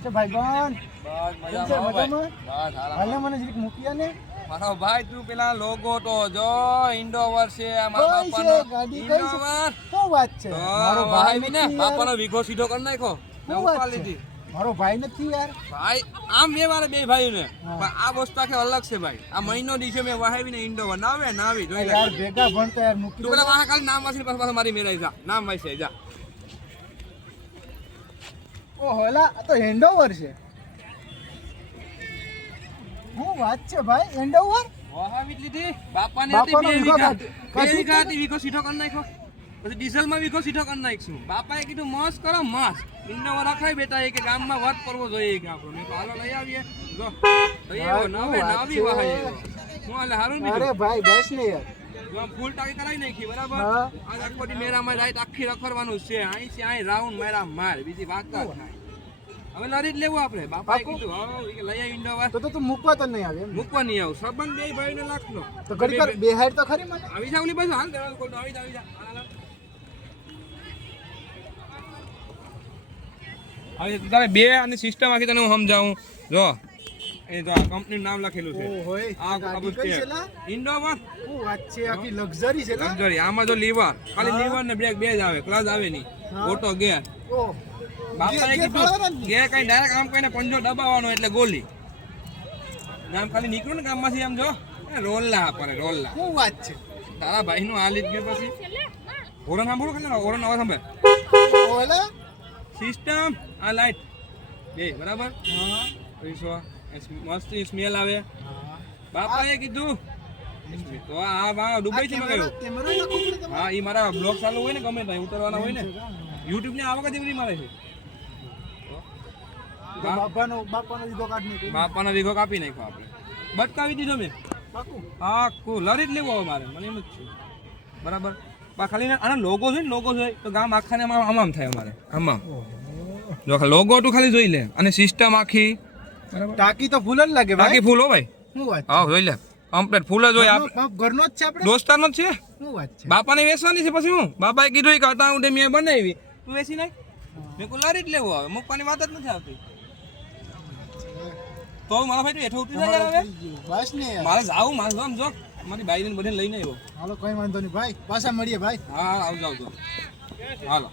અચ્છા ભાઈબંધ બસ મજામાં ભાઈ. બસ આરામ. હાલે મને જરીક મૂક્યા ને મારો ભાઈ તું પેલા લોગો તો જો ઇન્ડોવર છે મારા કઈ બાપાનો છે ગાડી કઈ છે ઇન્ડોવર શું વાત છે તો મારો ભાઈ ભાઈ ને નથી યાર. બાપાનો વીઘો સીધો કરી નાખ્યો મેં શું વાત ઉપાડ છે? લીધી મારો ભાઈ નથી યાર ભાઈ આમ બે મારે બે ભાઈ ને હા. પણ આ વસ્તુ આખી અલગ છે ભાઈ આ મહિનો દિવસે મેં વહાવીને ઇન્ડોવર નાવી જોઈ લે યાર ભેગા ભણતા યાર મૂકી તું દો પેલા વાહ ખાલી નામ વાંચીને પાછો મારી મેળાઈ જા નામ વાંચી જા ઓ હોલા આ તો હેન્ડઓવર છે શું વાત છે ભાઈ હેન્ડઓવર વહાવી જ લીધી બાપાને બાપાનો હતી વીઘો બે કાઢી વીઘા હતી વીઘો સીધો કરી નાખ્યો પછી ડીઝલમાં વીઘો સીધો કરી નાખીશું બાપાએ કીધું મસ્ત કરો મસ્ત ઇન્ડોવર રખાય બેટા એ કે ગામમાં વાત કરવો જોઈએ કે આપણો મેં તો હાલો લઈ આવીએ જો લઈ આવ્યો નવે નવી વહાઈ આવ્યો હું હાલે હારું અરે બીજું ભાઈ બસ ને યાર જો આમ ફૂલ ટાંકી કરાવી નાખી બરાબર હા. આજ આખોટી મેરામાં રાઈટ આખી રખડવાનું છે અહીં છે અહીં રાઉન્ડ મેરા માર બીજી વાત જ નહીં હવે લરી જ લેવું આપણે બાપાએ પાકું? કીધું હવે કે લઈ આવી ઇન્ડોવર તો તું મૂકવા તો નહીં આવે એમ ને? મૂકવા નહીં આવું સંબંધ બે ભાઈને લાખનો તો ઘડી કર બેહાડ તો ખરી મને આવી જા ઓલી બાજુ હાલ દેવા કોઈ આવી જા હાલ હવે તારે બે અને સિસ્ટમ આખી તને હું સમજાવું જો એ જો આ કંપનીનું નામ લખેલું છે ઓ હોય આ ગાડી કઈ છે લા ઇન્ડોવર શું વાત છે આખી લક્ઝરી છે લા લક્ઝરી આમાં જો લીવર ખાલી હા. લીવર ને બ્રેક બે જ આવે ક્લચ આવે નહીં હા. ઓટો ગેર ઓ બાપાએ ગેર પાડવાના કીધું જ ગેર કઈ ડાયરેક્ટ આમ કઈને પંજો દબાવવાનો એટલે ગોલી આમ ખાલી નીકળું ને ગામમાંથી આમ જો રોલ્લા પડે રોલ્લા શું વાત છે તારા ભાઈનું આ લીધ ગયું પછી ઓરન સાંભળો ખાલી ઓરન અવાજ સાંભળ ઓલા સિસ્ટમ આ લાઈટ બે બરાબર હા પૈસો મસ્ત સ્મેલ આવે હા બાપાએ કીધું તો આ દુબઈ થી મંગાવ્યું કેમેરો નાખો પડે તમારે હા એ મારા બ્લોગ ચાલુ હોય ને ગમે ત્યાં ઉતરવાના હોય ને યુટ્યુબ ની આવક જ એવી મારે છે બાપાનો લીધો કાઢ નહીં બાપાનો વીઘો કાપી નાખ્યો આપણે બટકાવી દીધો મેં પાકું આખું લરી જ લેવો હવે મારે મને એમ જ છે બરાબર ખાલી આનો લોગો છે ને લોગો છે તો ગામ આખાને આમ થાય અમારે આમાં જો લોગો તું ખાલી જોઈ લે અને સિસ્ટમ આખી બરાબર ટાંકી તો ફૂલ જ લાગે બાકી ભાઈ ફૂલ હો ભાઈ શું વાત હા જોઈ લે કમ્પ્લીટ ફૂલ જ હોય પંપ ઘરનો જ છે આપણે દોસ્તારનો જ છે શું વાત છે બાપાને વેચવાની છે પછી હું બાપાએ કીધું કે હતા હું મેં બનાવી તું વેચી નાખ મેં કોઈ લરી જ લેવું હવે મૂકવાની વાત જ નથી આવતી તો મારા ભાઈ તું હેઠો ઉતરી જાય હવે બસ ને યાર. મારે જાવું મારે જામ જો મારી બાઈને બધાને લઈને આવ્યો હાલો કઈ વાંધો નહીં ભાઈ પાછા મળીએ ભાઈ હા આવજો આવજો હાલો